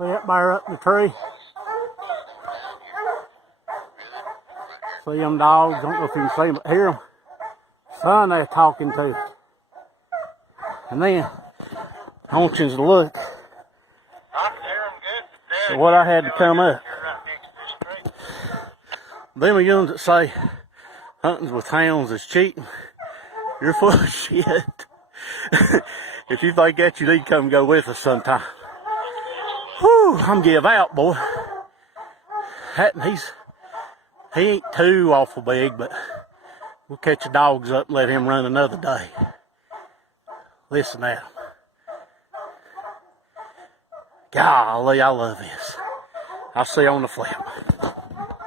See that bear up in the tree? See them dogs? I don't know if you can see them, but hear them. Son they're talking to. And then, I want you to look. So what I had to come up. Them are young that say hunting with hounds is cheating. You're full of shit. If you think that, you need to come go with us sometime. Whew, I'm give out, boy. He ain't too awful big, but we'll catch the dogs up and let him run another day. Listen at him. Golly, I love this. I'll see you on the flip.